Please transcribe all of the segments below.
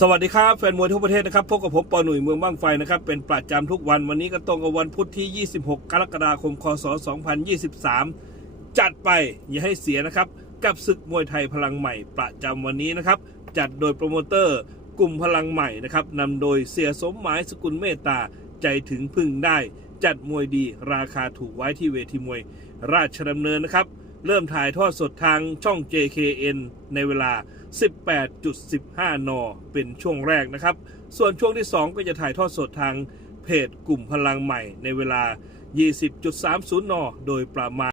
สวัสดีครับแฟนมวยทั่วประเทศนะครับพบกับผมปอหนุ่ยเมืองบ้างไฟนะครับเป็นประจำทุกวันวันนี้ก็ตรงกับวันพุธที่ 26 กรกฎาคม คศ 2023 จัดไปอย่าให้เสียนะครับ กับศึกมวยไทยพลังใหม่ประจำวันนี้นะครับ จัดโดยโปรโมเตอร์กลุ่มพลังใหม่นะครับนำโดยเสียสมหมายสกุลเมตตาใจถึงพึ่งได้ จัดมวยดีราคาถูกไว้ที่เวทีมวย ราชดำเนินนะครับ เริ่มถ่ายทอดสดทางช่อง JKN ในเวลา 18.15 น เป็นช่วงแรกนะครับ ส่วนช่วงที่ 2 ก็จะถ่ายทอดสดทางเพจกลุ่มพลังใหม่ในเวลา 20.30 น โดยประมาณ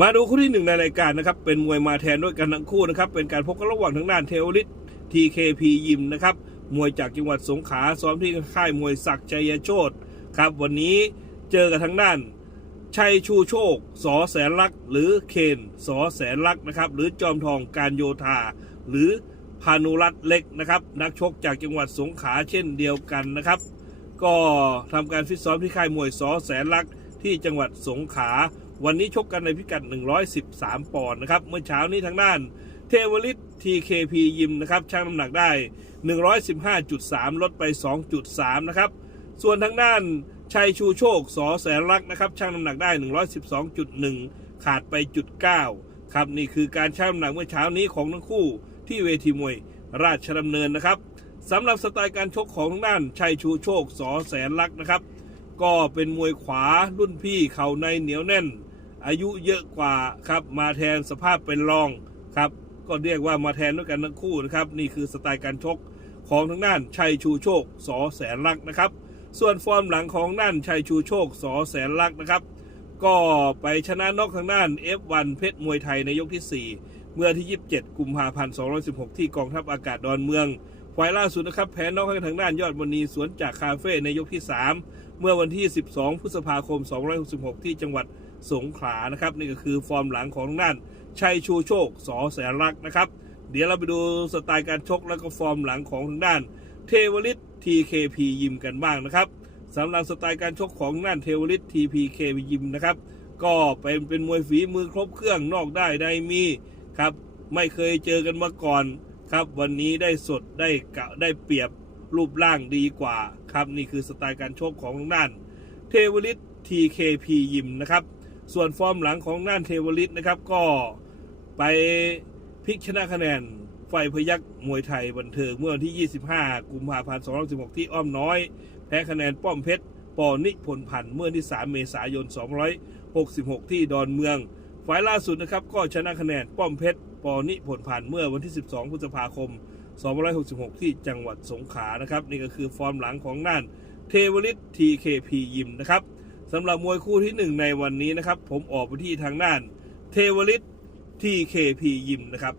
มาดูคู่ที่หนึ่งในรายการนะครับ เป็นมวยมาแทนด้วยกันทั้งคู่นะครับ เป็นการพบกันระหว่างทางด้านเทโอลิส TKP ยิมนะครับ มวยจากจังหวัดสงขลาซ้อมที่ค่ายมวยศักดิ์ชัยโชตครับ วันนี้เจอกับทางด้าน ชัยชูโชค สอแสนลักษ์หรือเคนสอแสนลักษ์นะครับ หรือจอมทองการโยธา หรือพานุรัตเล็กนะครับ นักชกจากจังหวัดสงขลาเช่นเดียวกันนะครับ ก็ทำการฟิตซ้อมที่ค่ายมวยสอแสนลักษ์ที่จังหวัดสงขลาวันนี้ชกกันในพิกัด 113 ปอนด์นะครับ เมื่อเช้านี้ทางด้าน เทวลิต TKP ยิมนะครับชั่งน้ำหนักได้ 115.3 ลดไป 2.3 นะครับ ส่วนทางด้าน ชัยชูโชคสอแสนรักษ์นะครับชั่งน้ำหนักได้ 112.1 ขาดไปจุด9ครับนี่คือการชั่งน้ำหนักเมื่อเช้านี้ของทั้งคู่ที่เวทีมวยราชดำเนินนะครับสำหรับสไตล์การชกของทางด้านชัยชูโชคสอแสนรักษ์นะครับ ก็เป็นมวยขวารุ่นพี่เข่าในเหนียวแน่น อายุเยอะกว่าครับมาแทนสภาพเป็นรองครับก็เรียกว่ามาแทนด้วยกันทั้งคู่นะครับ นี่คือสไตล์การชกของทางด้านชัยชูโชคสอแสนรักษ์นะครับ ส่วนฟอร์มหลังของด้านชัยชูโชคสอแสนรักษ์นะครับ ก็ไปชนะนอกทางด้าน F1 เพชรมวยไทยในยกที่ 4 เมื่อที่ 27 กุมภาพันธ์ 216 ที่กองทัพอากาศดอนเมืองไฟล่าสุดนะครับแพ้นอกทางด้านยอดมณีสวนจากคาเฟ่ในยกที่ 3 เมื่อวันที่ 12 พฤษภาคม 266 ที่จังหวัดสงขลานะครับนี่ก็คือฟอร์มหลังของทางด้านชัยชูโชคสอแสนรักษ์นะครับ เดี๋ยวเราไปดูสไตล์การชกแล้วก็ฟอร์มหลังของทางด้าน เทวลิต TKP ยิมกันบ้างนะครับสำหรับสไตล์การชกของทางด้านเทวลิต TPK ยิมนะครับ ก็เป็นเป็นมวยฝีมือครบเครื่องนอกได้ได้มีครับไม่เคยเจอกันมาก่อนครับ วันนี้ได้สดได้กะได้เปรียบรูปร่างดีกว่าครับนี่คือสไตล์การชกของทางด้านเทวลิต TKP ยิมนะครับ ส่วนฟอร์มหลังของด้านเทวลิตนะครับก็ไปพลิกชนะคะแนน ไฟพยักมวยไทยบันเทิงเมื่อวันที่ 25 กุมภาพันธ์216ที่อ้อมน้อย แพ้คะแนนป้อมเพชรปอนิพนพันธ์เมื่อที่ 3 เมษายน 266 ที่ดอนเมือง ฝ่ายล่าสุดนะครับก็ชนะคะแนนป้อมเพชรปอนิพนพันธ์เมื่อวันที่ 12 พฤษภาคม 266 ที่จังหวัดสงขลานะครับนี่ก็คือฟอร์มหลังของน่านเทวลิต TKP ยิมนะครับสำหรับมวยคู่ที่ 1 ในวันนี้นะครับผมออกไปที่ทางน่านเทวลิต TKP ยิมนะครับ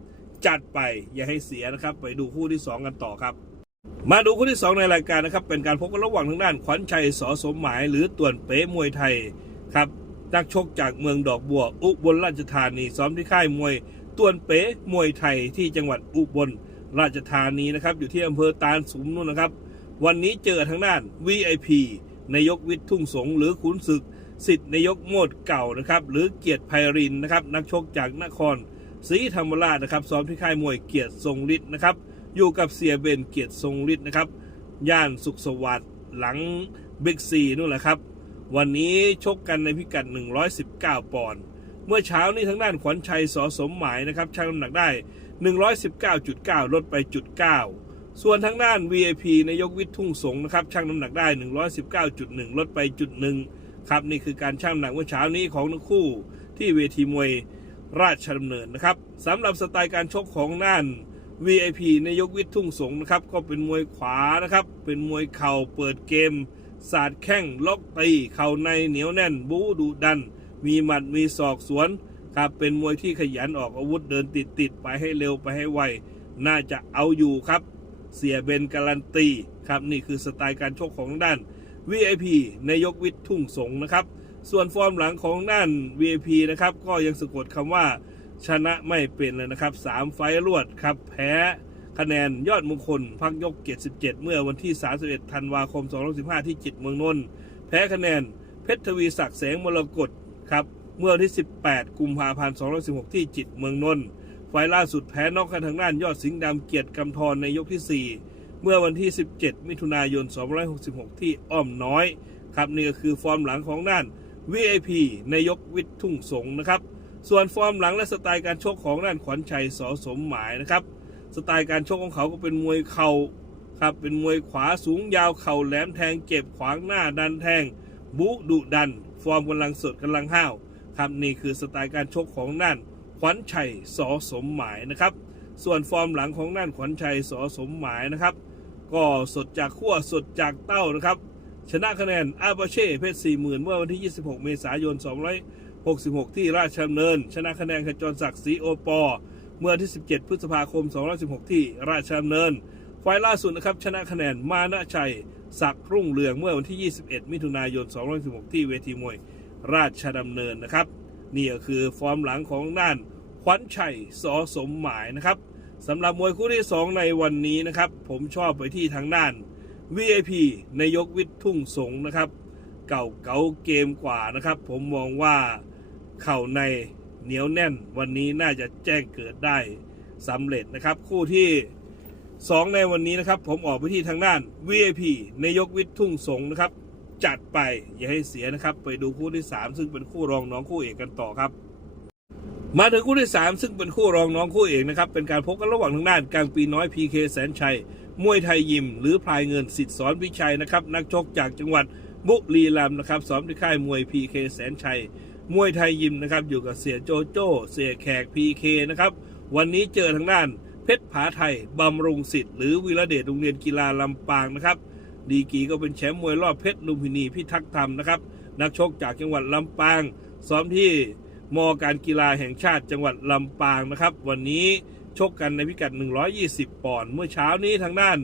จัดไปอย่าให้เสียนะครับ ไปดูคู่ที่ 2 กันต่อครับ มาดูคู่ที่ 2 ในรายการนะครับ เป็นการพบกันระหว่างทางด้านขวัญชัยสอสมหมาย หรือต่วนเป๋มวยไทยครับนักชกจากเมืองดอกบัว อุบลราชธานีซ้อมที่ค่ายมวยต่วนเป๋มวยไทยที่จังหวัดอุบลราชธานีนะครับ อยู่ที่อำเภอตาลสุมนู่นนะครับ วันนี้เจอทางด้าน VIP นายกวิทย์ทุ่งสงหรือขุนศึกสิทธิ์นายกโมดเก่านะครับ หรือเกียรติไพรินนะครับ นักชกจากนคร ศรีธรรมราชนะครับซ้อมที่ค่ายมวยเกียรติทรงฤทธิ์นะครับ อยู่กับเสียเบนเกียรติทรงฤทธิ์นะครับ ย่านสุขสวัสดิ์หลังบิ๊กซีนู่นแหละครับ วันนี้ชกกันในพิกัด 119 ปอนด์เมื่อเช้านี้ทางด้านขวัญชัยสอสมหมายนะครับชั่งน้ำหนักได้ 119.9 ลดไปจุด9ส่วนทางด้าน VIP นายกวิทย์ทุ่งสงนะครับชั่งน้ำหนักได้ 119.1 ลดไปจุดหนึ่งครับนี่คือการชั่งน้ำหนักเมื่อเช้านี้ของทั้งคู่ที่เวทีมวย ราชดำเนินนะครับสำหรับสไตล์การชกของน่าน VIP นยกวิทย์ทุ่งสงนะครับ ก็เป็นมวยขวานะครับ เป็นมวยเข่าเปิดเกม สาดแข้งล็อกตีเข่าในเหนียวแน่น บูดุดัน มีหมัดมีศอกสวนครับเป็นมวยที่ขยันออกอาวุธเดินติดติดไปให้เร็วไปให้ไว น่าจะเอาอยู่ครับ เสียเบนการันตีครับนี่คือสไตล์การชกของด้าน VIP นยกวิทย์ทุ่งสงนะครับ ส่วนฟอร์มหลังของด้าน VIP นะครับ ก็ยังสะกดคำว่าชนะไม่เป็นเลยนะครับสามไฟล์รวดครับ แพ้คะแนนยอดมงคลพักยก 77 เมื่อวันที่ 31 ธันวาคม 2015 ที่จิตเมืองนนท์แพ้คะแนนเพชรทวีศักดิ์แสงมรกตครับ เมื่อวันที่ 18 กุมภาพันธ์ 2016 ที่จิตเมืองนนท์ไฟล์ล่าสุดแพ้นอกกันทางด้านยอดสิงห์ดำเกียรติกำธรในยกที่ 4 เมื่อวันที่ 17 มิถุนายน 2566 ที่อ้อมน้อย ครับนี่ก็คือฟอร์มหลังของน่าน VIP นายกวิทย์ทุ่งสงนะครับ ส่วนฟอร์มหลังและสไตล์การชกของน่านขวัญชัยสอสมหมายนะครับ สไตล์การชกของเขาก็เป็นมวยเข่าครับเป็นมวยขวาสูงยาวเข่าแหลมแทงเก็บขวางหน้าดันแทงบุดุดัน ฟอร์มกำลังสดกำลังห้าวครับนี่คือสไตล์การชกของน่านขวัญชัยสอสมหมายนะครับ ส่วนฟอร์มหลังของน่านขวัญชัยสอสมหมายนะครับ ก็สดจากขั้วสดจากเต้านะครับ ชนะคะแนนอาบาเช่เพชรสี่หมื่นเมื่อวันที่ 26 เมษายน 266 ที่ราชดำเนิน ชนะคะแนนขจรศักดิ์ศรีโอปอ เมื่อที่ 17 พฤษภาคม 216 ที่ราชดำเนิน ไฟล์ล่าสุดนะครับชนะคะแนนมานะชัยศักดิ์รุ่งเรืองเมื่อวันที่ 21 มิถุนายน 216 ที่เวทีมวยราชดำเนินนะครับ นี่ก็คือฟอร์มหลังของน่านขวัญชัยสอสมหมายนะครับสำหรับมวยคู่ที่ 2 ในวันนี้นะครับ ผมชอบไปที่ทางด้าน VIP นายกวิทย์ทุ่งสงนะครับ เก่าเก๋าเกมกว่านะครับ ผมมองว่าเข่าในเหนียวแน่นวันนี้น่าจะแจ้งเกิดได้สำเร็จนะครับ คู่ที่ 2 ในวันนี้นะครับ ผมออกไปที่ทางด้าน VIP นายกวิทย์ทุ่งสงนะครับ จัดไปอย่าให้เสียนะครับ ไปดูคู่ที่ 3 ซึ่งเป็นคู่รองน้องคู่เอกกันต่อครับ มาถึงคู่ที่ 3 ซึ่งเป็นคู่รองน้องคู่เอกนะครับเป็นการพบกันระหว่างทางด้านกลางปีน้อย PK แสนชัย มวยไทยยิม หรือพลายเงินสิทธิ์สอนพิชัยนะครับ นักชกจากจังหวัดบุรีรัมย์นะครับซ้อมที่ค่ายมวย PK แสนชัย มวยไทยยิมนะครับอยู่กับเสียโจโจ้ เสียแขก PK นะครับวันนี้เจอทางด้านเพชรผาไทยบำรุงสิทธิ์หรือวิระเดชโรงเรียนกีฬาลำปางนะครับดีกีก็เป็นแชมป์มวยรอบเพชรลุมพินีพิทักษ์ธรรมนะครับนักชกจากจังหวัดลำปาง ซ้อมที่มอการกีฬาแห่งชาติจังหวัดลำปางนะครับ วันนี้ ชกกันในพิกัด 120 ปอนด์เมื่อเช้านี้ทางด้าน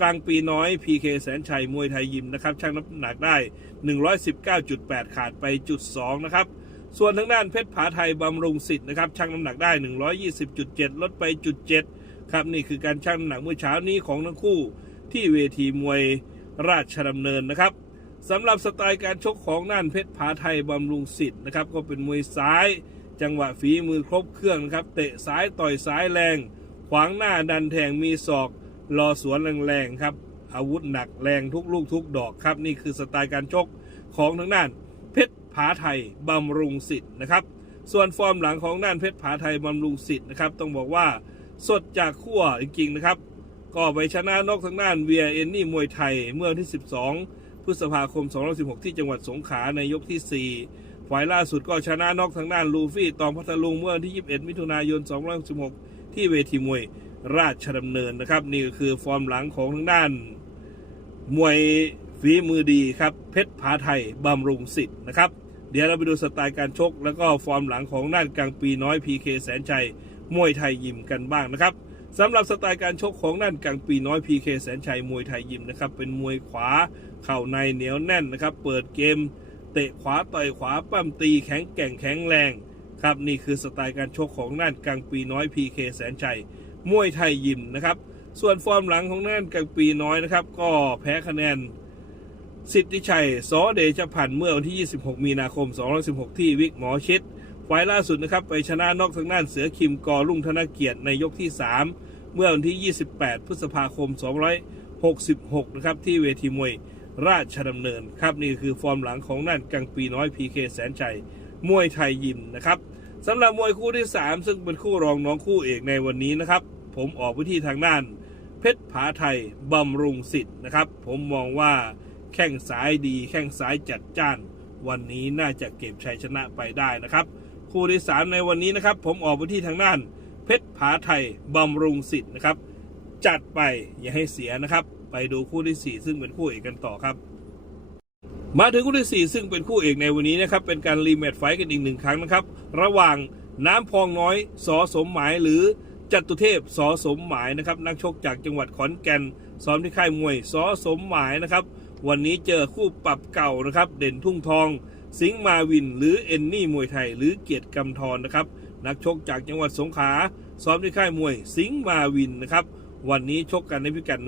กลางปีน้อย PK แสนชัยมวยไทยยิมนะครับช่างน้ำหนักได้ 119.8 ขาดไปจุด2นะครับส่วนทางด้านเพชรผาไทยบำรุงสิทธิ์นะครับช่างน้ำหนักได้ 120.7 ลดไปจุด7ครับนี่คือการช่างน้ำหนักเมื่อเช้านี้ของทั้งคู่ที่เวทีมวยราชดำเนินนะครับสำหรับสไตล์การชกของน่านเพชรผาไทยบำรุงสิทธิ์นะครับก็เป็นมวยซ้าย จังหวะฝีมือครบเครื่องนะครับ เตะซ้ายต่อยซ้ายแรง ขวางหน้าดันแทงมีศอกรอสวนแรงๆครับ อาวุธหนักแรงทุกลูกทุกดอกครับ นี่คือสไตล์การชกของทางด้าน เพชรผาไทยบำรุงสิทธิ์นะครับ ส่วนฟอร์มหลังของด้านเพชรผาไทยบำรุงสิทธิ์นะครับต้องบอกว่าสดจากขั้วจริงๆนะครับ ก็ไปชนะนอกทางด้านเวียเอนนี่มวยไทยเมื่อวันที่ 12 พฤษภาคม 2016 ที่จังหวัดสงขลาในยกที่ 4 ฝ่ายล่าสุดก็ชนะนอกทางด้านลูฟี่ตองพัทลุงเมื่อวันที่ 21 มิถุนายน2516ที่เวทีมวยราชดำเนินนะครับ นี่ก็คือฟอร์มหลังของทางด้าน มวยฝีมือดีครับ เพชรผาไทยบำรุงสิทธิ์นะครับ เดี๋ยวเราไปดูสไตล์การชก แล้วก็ฟอร์มหลังของด้านกลางปีน้อย PK แสนชัยมวยไทยยิมกันบ้างนะครับสำหรับสไตล์การชกของด้านกลางปีน้อย PK แสนชัยมวยไทยยิมนะครับเป็นมวยขวาเข่าในเหนียวแน่นนะครับ เปิดเกม เตะขวาต่อยขวาปั้มตีแข็งแกร่งแข็งแรง ครับนี่คือสไตล์การชกของด้านกลางปีน้อย PK แสนชัยมวยไทยยิมนะครับ ส่วนฟอร์มหลังของด้านกลางปีน้อยนะครับ ก็แพ้คะแนนสิทธิชัยสอเดชพันธ์เมื่อวันที่ 26 มีนาคม 2016 ที่วิกหมอชิดไฟล์ล่าสุดนะครับ ไปชนะนอกทางด้านเสือคิมกอรุ่งธนเกียรติในยกที่ 3 เมื่อวันที่ 28 พฤษภาคม 266 นะครับ ที่เวทีมวย ราชดำเนินครับนี่คือฟอร์มหลังของนั่นกังปีน้อย PK แสนชัยมวยไทยยิมนะครับสำหรับมวยคู่ที่ 3 ซึ่งเป็นคู่รองน้องคู่เอกในวันนี้นะครับ ผมออกไปที่ทางด้าน เพชรผาไทยบำรุงสิทธิ์นะครับ ผมมองว่าแข้งซ้ายดี แข้งซ้ายจัดจ้าน วันนี้น่าจะเก็บชัยชนะไปได้นะครับ คู่ที่สามในวันนี้นะครับ ผมออกไปที่ทางด้าน เพชรผาไทยบำรุงสิทธิ์นะครับ จัดไปอย่าให้เสียนะครับ ไปดูคู่ที่สี่ซึ่งเป็นคู่เอกกันต่อครับ มาถึงคู่ที่ 4 ซึ่งเป็นคู่เอกในวันนี้นะครับ เป็นการรีแมตช์ไฟกันอีกหนึ่งครั้งนะครับ ระหว่างน้ำพองน้อยสอสมหมายหรือจตุเทพสอสมหมายนะครับ นักชกจากจังหวัดขอนแก่นซ้อมที่ค่ายมวยสอสมหมายนะครับ วันนี้เจอคู่ปรับเก่านะครับ เด่นทุ่งทอง สิงห์มาวิน หรือเอนนี่มวยไทย หรือเกียรติกำธรนะครับ นักชกจากจังหวัดสงขลาซ้อมที่ค่ายมวยสิงห์มาวินนะครับ วันนี้ชกกันในพิกัด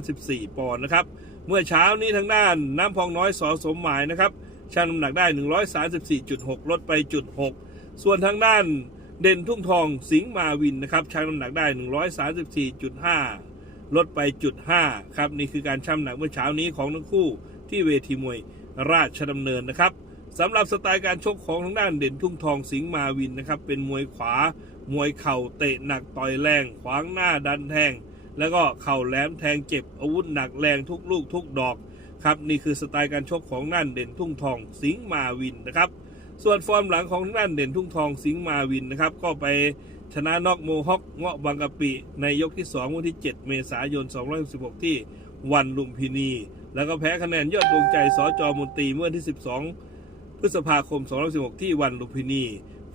134 ปอนด์นะครับ เมื่อเช้านี้ทางด้านน้ำพองน้อยสอสมหมายนะครับชั่งน้ำหนักได้ 134.6 ลดไปจุด6ส่วนทางด้านเด่นทุ่งทองสิงห์มาวินนะครับชั่งน้ำหนักได้ 134.5 ลดไปจุดห้าครับนี่คือการช่ำหนักเมื่อเช้านี้ของทั้งคู่ที่เวทีมวยราชดำเนินนะครับสำหรับสไตล์การชกของทางด้านเด่นทุ่งทองสิงห์มาวินนะครับเป็นมวยขวา มวยเข่าเตะหนักต่อยแรง ขวางหน้าดันแทง แล้วก็เข่าแหลมแทงเจ็บอาวุธหนักแรงทุกลูกทุกดอกครับนี่คือสไตล์การชกของนั่นเด่นทุ่งทองสิงห์มาวินนะครับ ส่วนฟอร์มหลังของนั่นเด่นทุ่งทองสิงห์มาวินนะครับ ก็ไปชนะน็อกโมฮอกเงาะบางกะปิ ในยกที่ 2 วันที่ 7 เมษายน216ที่วันลุมพินี แล้วก็แพ้คะแนนยอดดวงใจสจมนตรีเมื่อวันที่ 12 พฤษภาคม 216 ที่วันลุมพินี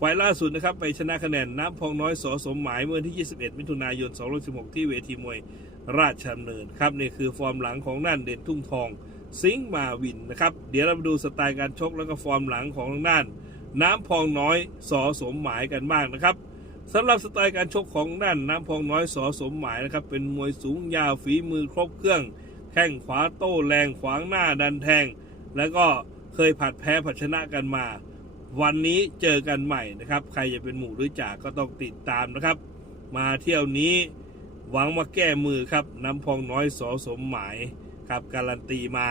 ฝ่ายล่าสุดนะครับ ไปชนะคะแนนน้ำพองน้อยสอสมหมายเมื่อวันที่ 21 มิถุนายน216 ที่เวทีมวยราชดำเนินครับนี่คือฟอร์มหลังของนั่นเด่นทุ่งทองสิงมาวินนะครับ เดี๋ยวเรามาดูสไตล์การชกแล้วก็ฟอร์มหลังของทางด้านน้ำพองน้อยสอสมหมายกันบ้างนะครับสำหรับสไตล์การชกของด้านน้ำพองน้อยสอสมหมายนะครับเป็นมวยสูงยาวฝีมือครบเครื่อง แข้งขวาโต้แรงขวางหน้าดันแทง แล้วก็เคยผัดแพ้ผัดชนะกันมา วันนี้เจอกันใหม่นะครับ ใครจะเป็นหมู่หรือจ่าก็ต้องติดตามนะครับ มาเที่ยวนี้หวังมาแก้มือครับน้ำพองน้อยสอสมหมายครับการันตีมา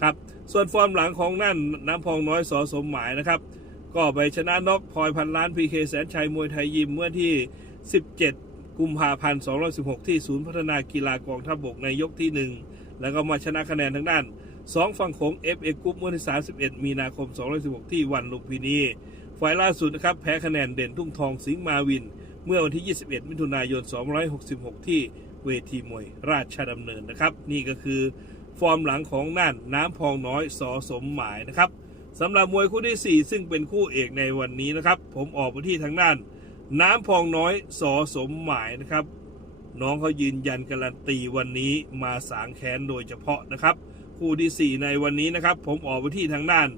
ครับ ส่วนฟอร์มหลังของนั่นน้ำพองน้อยสอสมหมายนะครับ ก็ไปชนะนกพลอยพันล้านพีเคแสนชัยมวยไทยยิมเมื่อที่ 17 กุมภาพันธ์216 ที่ศูนย์พัฒนากีฬากองทัพบกในยกที่ 1 แล้วก็มาชนะคะแนนทางด้าน 2ฝั่งโขง FA กรุ๊ปเมื่อที่31 มีนาคม 216 ที่วันลุมพินี ฝ่ายล่าสุดนะครับ แพ้คะแนนเด่นทุ่งทองสิงห์มาวิน เมื่อวันที่ 21 มิถุนายน 266 ที่เวทีมวยราชดำเนินนะครับ นี่ก็คือฟอร์มหลังของน่านน้ำพองน้อยสอสมหมายนะครับสำหรับมวยคู่ที่ 4 ซึ่งเป็นคู่เอกในวันนี้นะครับ ผมออกไปที่ทางด้าน น้ำพองน้อยสอสมหมายนะครับ น้องเขายืนยันการันตีวันนี้มาสางแค้นโดยเฉพาะนะครับ คู่ที่ 4 ในวันนี้นะครับ ผมออกไปที่ทางด้าน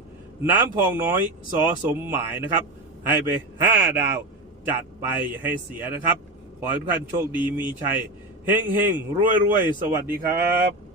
น้ำพองน้อยสอสมหมายนะครับ ให้ไป 5 ดาวจัดไปให้เสียนะครับ ขอให้ทุกท่านโชคดีมีชัยเฮงเฮงรวยรวยสวัสดีครับ